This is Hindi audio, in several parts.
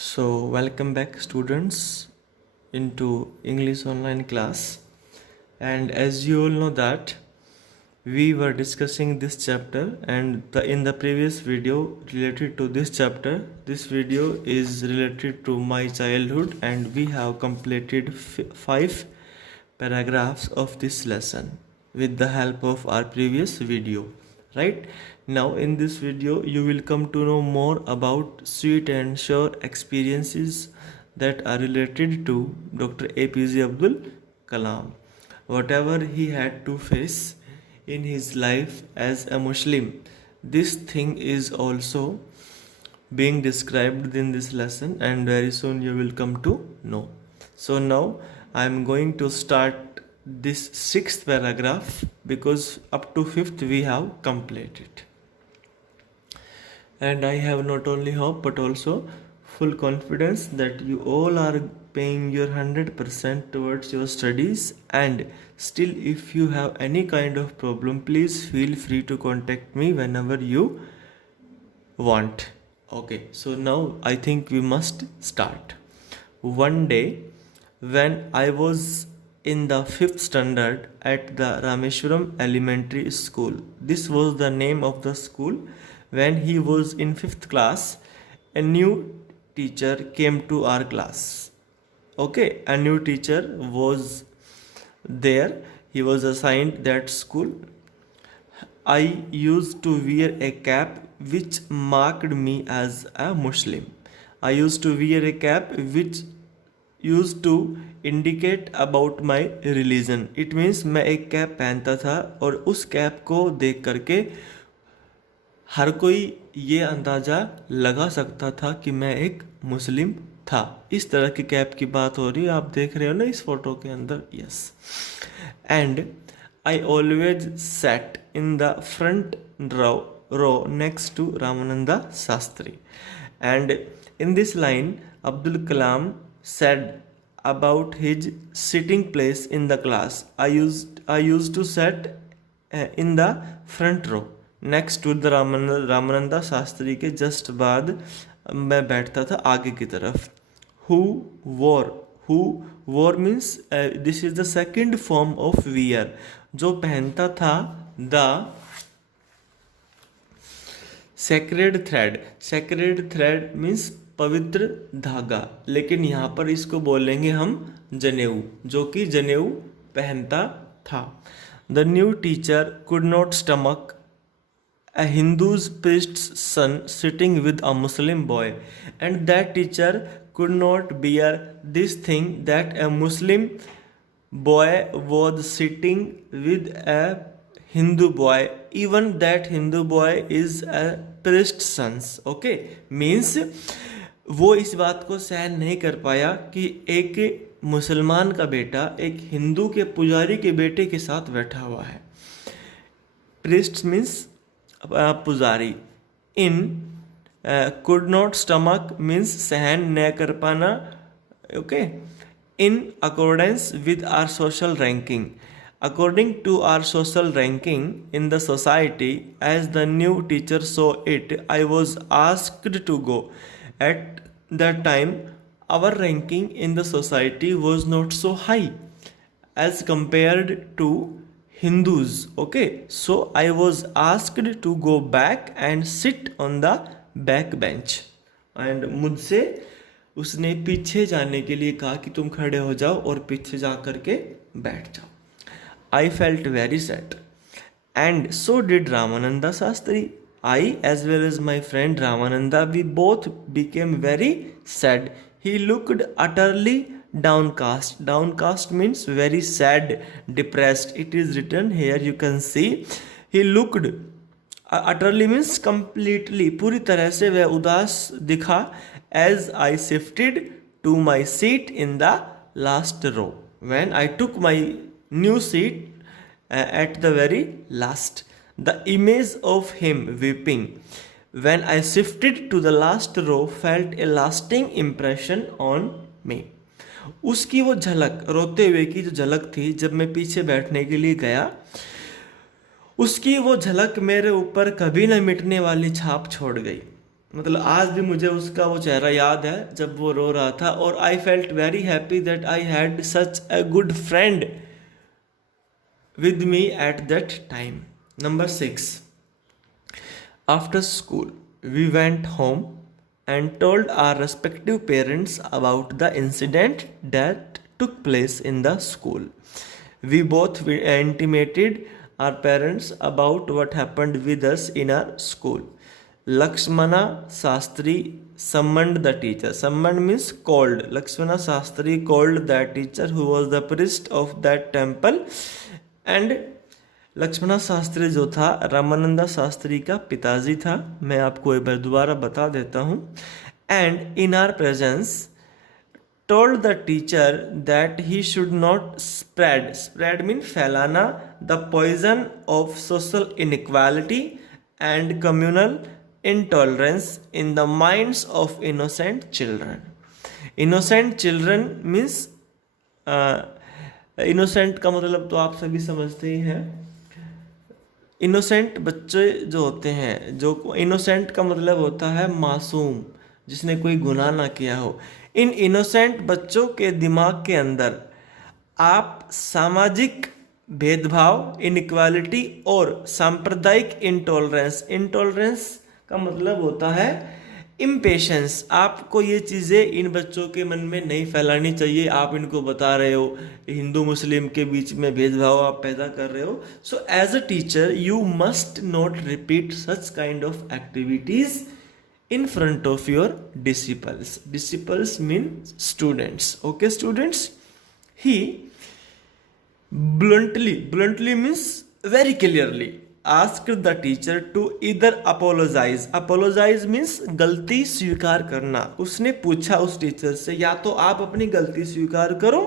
So, welcome back, students, into English online class. And as you all know that we were discussing this chapter, and in the previous video related to this chapter, this video is related to my childhood, and we have completed 5 paragraphs of this lesson with the help of our previous video. Right now, in this video, you will come to know more about sweet and sour experiences that are related to Dr. APJ Abdul Kalam. Whatever he had to face in his life as a Muslim, this thing is also being described in this lesson, and very soon you will come to know. So now I am going to start this 6th paragraph because up to 5th we have completed, and I have not only hope but also full confidence that you all are paying your 100% towards your studies. And still, if you have any kind of problem, please feel free to contact me whenever you want. Okay, so now I think we must start. One day, when I was in the 5th standard at the Rameshwaram Elementary School, this was the name of the school. When he was in 5th class, a new teacher came to our class. Okay, a new teacher was there. He was assigned that school. I used to wear a cap which marked me as a Muslim. I used to wear a cap which used to indicate about my religion. It means मैं एक कैप पहनता था और उस कैप को देख करके हर कोई ये अंदाज़ा लगा सकता था कि मैं एक मुस्लिम था. इस तरह की कैप की बात हो रही है, आप देख रहे हो ना इस फोटो के अंदर. Yes. And I always sat in the front row next to Ramananda Sastri. And in this line, Abdul Kalam said about his sitting place in the class. I used to sit in the front row next to the Ramananda Sastri के just बाद मैं बैठता था आगे की तरफ. Who wore means this is the second form of wear. जो पहनता था द सेक्रेड थ्रेड मीन्स पवित्र धागा, लेकिन यहाँ पर इसको बोलेंगे हम जनेऊ, जो कि जनेऊ पहनता था. The new teacher could not stomach a Hindu's priest's son sitting with a Muslim boy, and that teacher could not bear this thing that a Muslim boy was sitting with a Hindu boy, even that Hindu boy is a priest's son. Okay, means वो इस बात को सहन नहीं कर पाया कि एक मुसलमान का बेटा एक हिंदू के पुजारी के बेटे के साथ बैठा हुआ है. priest means पुजारी. In could not stomach means सहन न कर पाना. Okay. In accordance with our social ranking, according to our social ranking in the society, as the new teacher saw it, I was asked to go. At that time, our ranking in the society was not so high as compared to Hindus. Okay, so I was asked to go back and sit on the back bench. And मुझसे उसने पीछे जाने के लिए कहा कि तुम खड़े हो जाओ और पीछे जा करके बैठ जाओ. I felt very sad, and so did Ramananda Sastri. I, as well as my friend Ramananda, we both became very sad. He looked utterly downcast. Downcast means very sad, depressed. It is written here, you can see. He looked utterly means completely, पूरी तरह से वह उदास दिखा. As I shifted to my seat in the last row, when I took my new seat at the very last, the image of him weeping when I shifted to the last row felt a lasting impression on me. उसकी वो झलक, रोते हुए की जो झलक थी जब मैं पीछे बैठने के लिए गया, उसकी वो झलक मेरे ऊपर कभी न मिटने वाली छाप छोड़ गई. मतलब आज भी मुझे उसका वो चेहरा याद है जब वो रो रहा था। और I felt very happy that I had such a good friend with me at that time. Number 6. After school, we went home and told our respective parents about the incident that took place in the school. We both intimated our parents about what happened with us in our school. Lakshmana Sastri summoned the teacher. Summoned means called. Lakshmana Sastri called that teacher who was the priest of that temple. And Lakshmana Shastri जो था रामानंदा शास्त्री का पिताजी था। मैं आपको एक बार दोबारा बता देता हूँ। And in our presence told the teacher that he should not spread mean फैलाना the poison of social inequality and communal intolerance in the minds of innocent children. Innocent children means innocent का मतलब तो आप सभी समझते ही हैं। इनोसेंट बच्चे जो होते हैं, जो इनोसेंट का मतलब होता है मासूम, जिसने कोई गुनाह ना किया हो। इन इनोसेंट बच्चों के दिमाग के अंदर आप सामाजिक भेदभाव, इनइक्वालिटी और सांप्रदायिक इंटॉलरेंस का मतलब होता है इम्पेशंस। आपको ये चीज़ें इन बच्चों के मन में नहीं फैलानी चाहिए। आप इनको बता रहे हो हिंदू मुस्लिम के बीच में भेदभाव आप पैदा कर रहे हो। So as a teacher you must not repeat such kind of activities in front of your disciples. Disciples mean students. Okay students, he bluntly means very clearly asked the teacher to either apologize means गलती स्वीकार करना। उसने पूछा उस टीचर से या तो आप अपनी गलती स्वीकार करो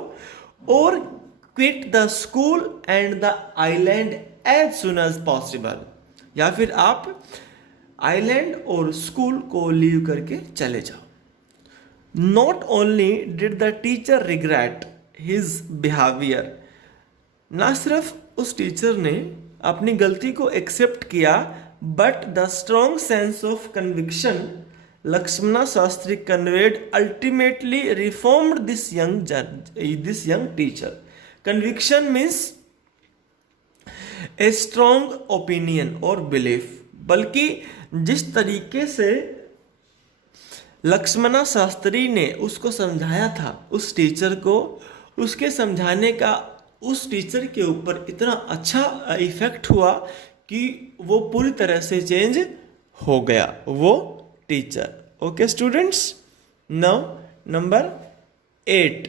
और quit the school and the island as soon as possible, या फिर आप आइलैंड और स्कूल को लीव करके चले जाओ। Not only did the teacher regret his behavior, ना सिर्फ उस टीचर ने अपनी गलती को एक्सेप्ट किया, but the strong sense of conviction Lakshmana Shastri conveyed ultimately reformed this young teacher. Conviction means a strong opinion और बिलीफ। बल्कि जिस तरीके से लक्ष्मणा शास्त्री ने उसको समझाया था उस टीचर को, उसके समझाने का उस टीचर के ऊपर इतना अच्छा इफेक्ट हुआ कि वो पूरी तरह से चेंज हो गया वो teacher. Okay students, now number 8।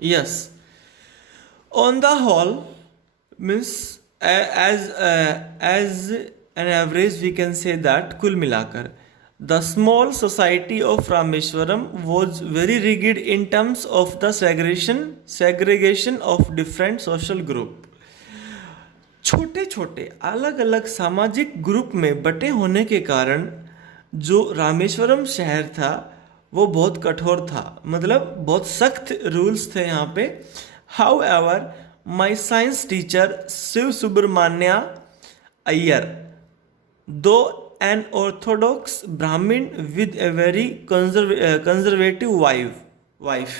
Yes, on the whole means as an average we can say that, कुल मिलाकर the small society of Rameshwaram was very rigid in terms of the segregation of different social group। छोटे छोटे अलग अलग सामाजिक ग्रुप में बटे होने के कारण जो रामेश्वरम शहर था वो बहुत कठोर था, मतलब बहुत सख्त रूल्स थे यहाँ पे। However, my science teacher Shiv Subramanya Iyer, though an orthodox Brahmin with a very conservative wife,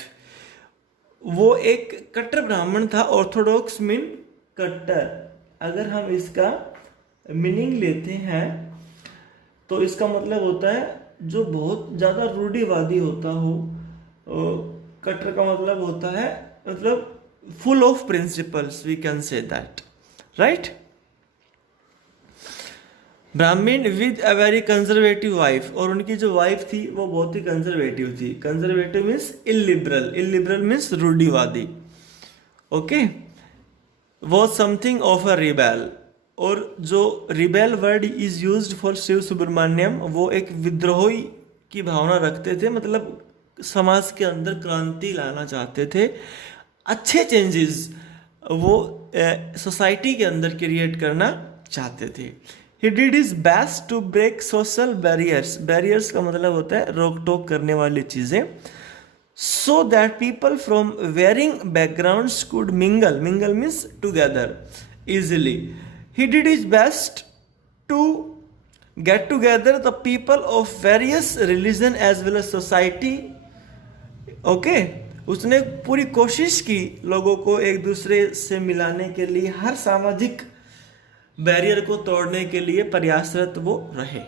वो एक कट्टर ब्राह्मण था। ऑर्थोडॉक्स मीन कट्टर। अगर हम इसका मीनिंग लेते हैं तो इसका मतलब होता है जो बहुत ज़्यादा रूढ़िवादी होता हो। कट्टर का मतलब होता है मतलब full of principles, we can say that, right. Brahmin with a very conservative wife, और उनकी जो वाइफ थी वो बहुत ही कंजर्वेटिव थी। Conservative means illiberal, illiberal means रूढ़िवादी। ओके, वो समथिंग ऑफ अ रिबेल, और जो rebel word is used for Shiv Subramaniam, वो एक विद्रोही की भावना रखते थे, मतलब समाज के अंदर क्रांति लाना चाहते थे, अच्छे चेंजेस वो सोसाइटी के अंदर क्रिएट करना चाहते थे। He did his best to break social barriers, barriers का मतलब होता है रोक टोक करने वाली चीज़ें, so that people from varying backgrounds could mingle means together easily. He did his best to get together the people of various religion as well as society. Okay उसने पूरी कोशिश की लोगों को एक दूसरे से मिलाने के लिए, हर सामाजिक बैरियर को तोड़ने के लिए प्रयासरत वो रहे.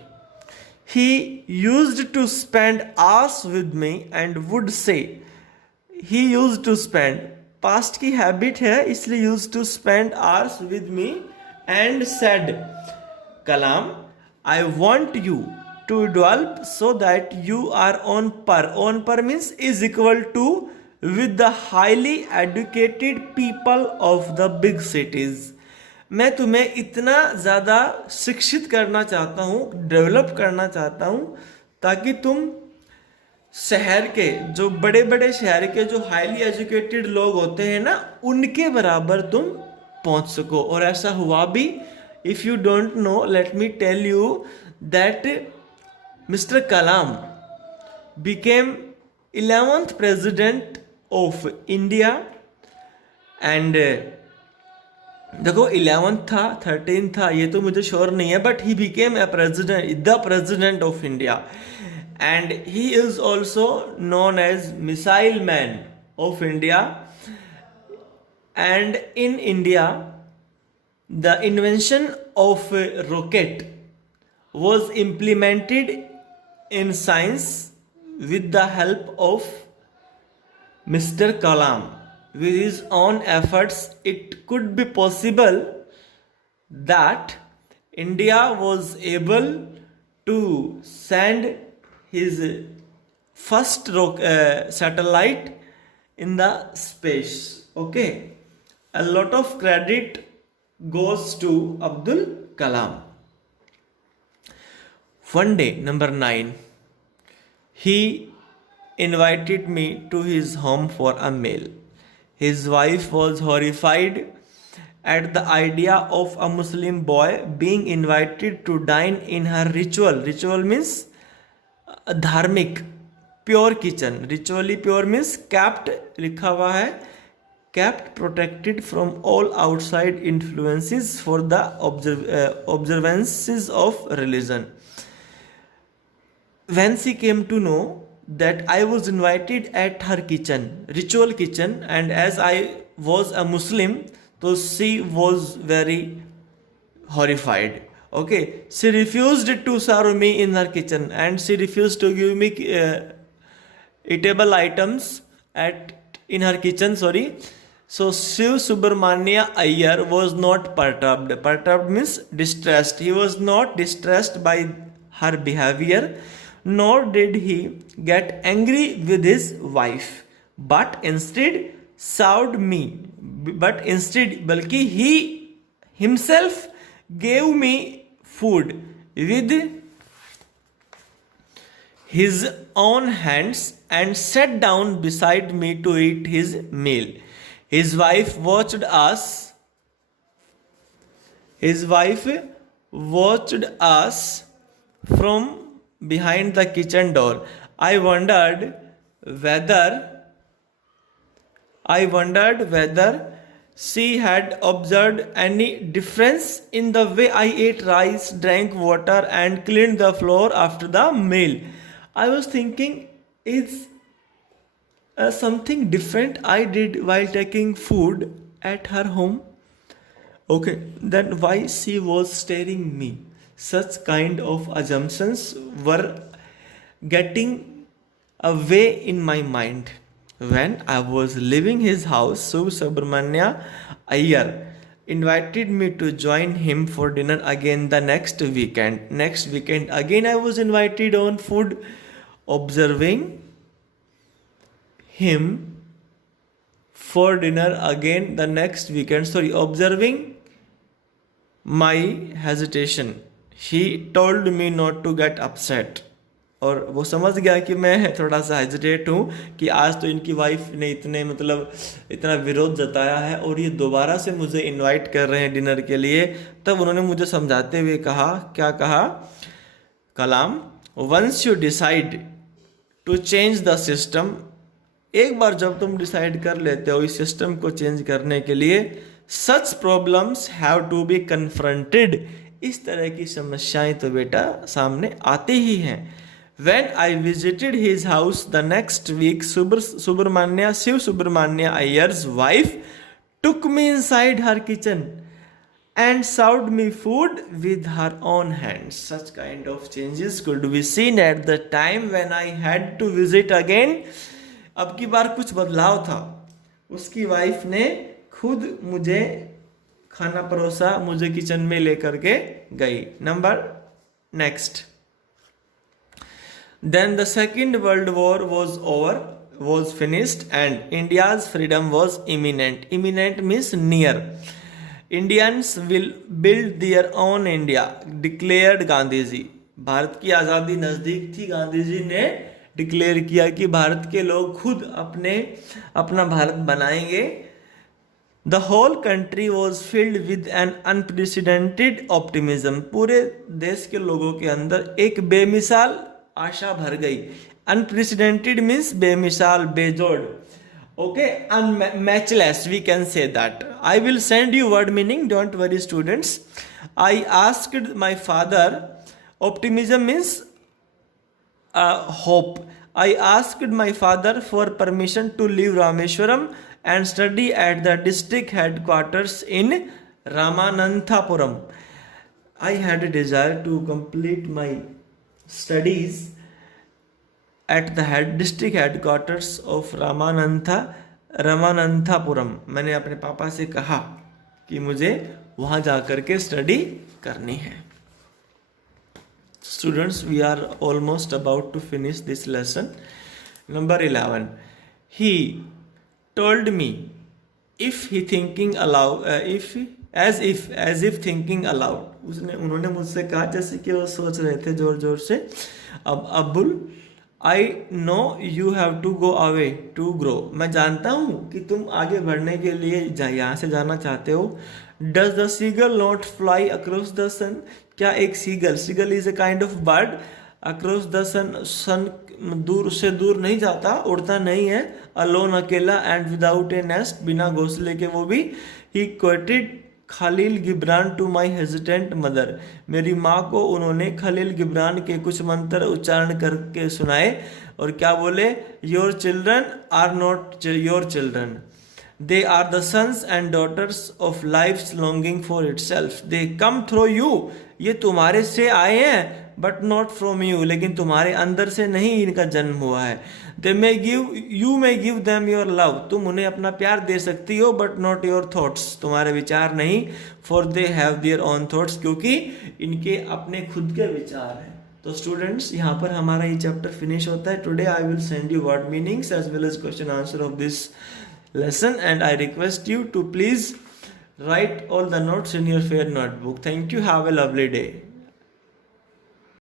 He used to spend hours with me and would say, he used to spend, past की हैबिट है इसलिए used to spend hours with me and said, Kalam, I want you to develop so that you are on par means is equal to with the highly educated people of the big cities. मैं तुम्हें इतना ज़्यादा शिक्षित करना चाहता हूँ, डेवलप करना चाहता हूँ ताकि तुम शहर के जो बड़े बड़े शहर के जो हाईली एजुकेटेड लोग होते हैं ना, उनके बराबर तुम पहुँच सको. और ऐसा हुआ भी. If you don't know, let me tell you that mister Kalam became 11th president of India and देखो 11th था 13th था ये तो मुझे श्योर नहीं है, but he became a president, the president of India, and he is also known as Missile Man of India. And in India the invention of rocket was implemented in science with the help of Mr. Kalam. With his own efforts, it could be possible that India was able to send his first satellite in the space. Okay, a lot of credit goes to Abdul Kalam. One day, number 9, he invited me to his home for a meal. His wife was horrified at the idea of a Muslim boy being invited to dine in her ritual means धार्मिक pure kitchen. Ritually pure means kept लिखा हुआ है, kept protected from all outside influences for the observances of religion. When she came to know that I was invited at her kitchen, ritual kitchen, and as I was a Muslim, so she was very horrified. Okay, she refused to serve me in her kitchen and she refused to give me eatable items in her kitchen. So Shiv Subramania Iyer was not perturbed. Perturbed means distressed. He was not distressed by her behavior, nor did he get angry with his wife, but instead served me. बल्कि he himself gave me food with his own hands and sat down beside me to eat his meal. His wife watched us from behind the kitchen door. I wondered whether she had observed any difference in the way I ate rice, drank water, and cleaned the floor after the meal. I was thinking, is something different I did while taking food at her home? Okay, then why she was staring me? Such kind of assumptions were getting away in my mind. When I was leaving his house, Shiv Subramania Iyer invited me to join him for dinner again the next weekend. Next weekend again I was invited on food. Observing him for dinner again the next weekend. Observing my hesitation, he told me not to get upset. और वो समझ गया कि मैं थोड़ा सा हेजिटेट हूँ कि आज तो इनकी वाइफ ने इतना विरोध जताया है और ये दोबारा से मुझे इनवाइट कर रहे हैं डिनर के लिए. तब उन्होंने मुझे समझाते हुए कहा, क्या कहा? Kalam, once you decide to change the system, एक बार जब तुम डिसाइड कर लेते हो इस सिस्टम को चेंज करने के लिए, such problems have to be confronted इस तरह की समस्याएं तो बेटा सामने आते ही हैं। When I visited his house the next week, Shiv Subramanya Iyer's wife took me inside her kitchen and served me food with her own hands. Such kind of changes could be seen at the time when I had to visit again. अब की बार कुछ बदलाव था, उसकी वाइफ ने खुद मुझे खाना परोसा, मुझे किचन में लेकर के गई। Number next, then the second world war was finished and India's freedom was imminent means near. Indians will build their own India, declared Gandhi ji. Bharat की आज़ादी नज़दीक थी, गांधी जी ने डिक्लेयर किया कि भारत के लोग खुद अपना भारत बनाएंगे। The whole country was filled with an unprecedented optimism. पूरे देश के लोगों के अंदर एक बेमिसाल आशा भर गई। अनप्रेसिडेंटेड मीन्स बेमिसाल, बेजोड़, okay, unmatchless, we can say that. I will send you word meaning, don't worry students. I asked my father, optimism means hope. I asked my father for permission to leave Rameswaram and study at the district headquarters in Ramananthapuram. I had a desire to complete my studies at the district headquarters of Ramananthapuram. मैंने अपने पापा से कहा कि मुझे वहाँ जाकर के स्टडी करनी है। Students, we are almost about to finish this lesson. Number 11. He told me if he thinking aloud, as if thinking aloud. उन्होंने मुझसे कहा जैसे कि वो सोच रहे थे जोर जोर से। अब Abul, I know you have to go away to grow. मैं जानता हूँ कि तुम आगे बढ़ने के लिए यहाँ से जाना चाहते हो। Does the seagull not fly across the sun. क्या एक seagull is a kind of bird, across the sun दूर से दूर नहीं जाता, उड़ता नहीं है। अलोन, अकेला, एंड विदाउट ए नेस्ट, बिना घोंसले के वो भी। He quoted Khalil Gibran to my hesitant mother. मेरी माँ को उन्होंने खलील गिब्रान के कुछ मंत्र उच्चारण करके सुनाए और क्या बोले? Your children are not your children, they are the sons and daughters of life's longing for itself, they come through you. ये तुम्हारे से आए हैं बट नॉट फ्रॉम यू, लेकिन तुम्हारे अंदर से नहीं इनका जन्म हुआ है। They may give, you may give them your love, तुम उन्हें अपना प्यार दे सकती हो बट नॉट योर थॉट्स, तुम्हारे विचार नहीं। For they have their own thoughts, क्योंकि इनके अपने खुद के विचार हैं। तो स्टूडेंट्स, यहाँ पर हमारा ये चैप्टर फिनिश होता है। Today I will send you word meanings as well as question answer of this lesson, and I request you to please write all the notes in your fair notebook. Thank you. Have a lovely day.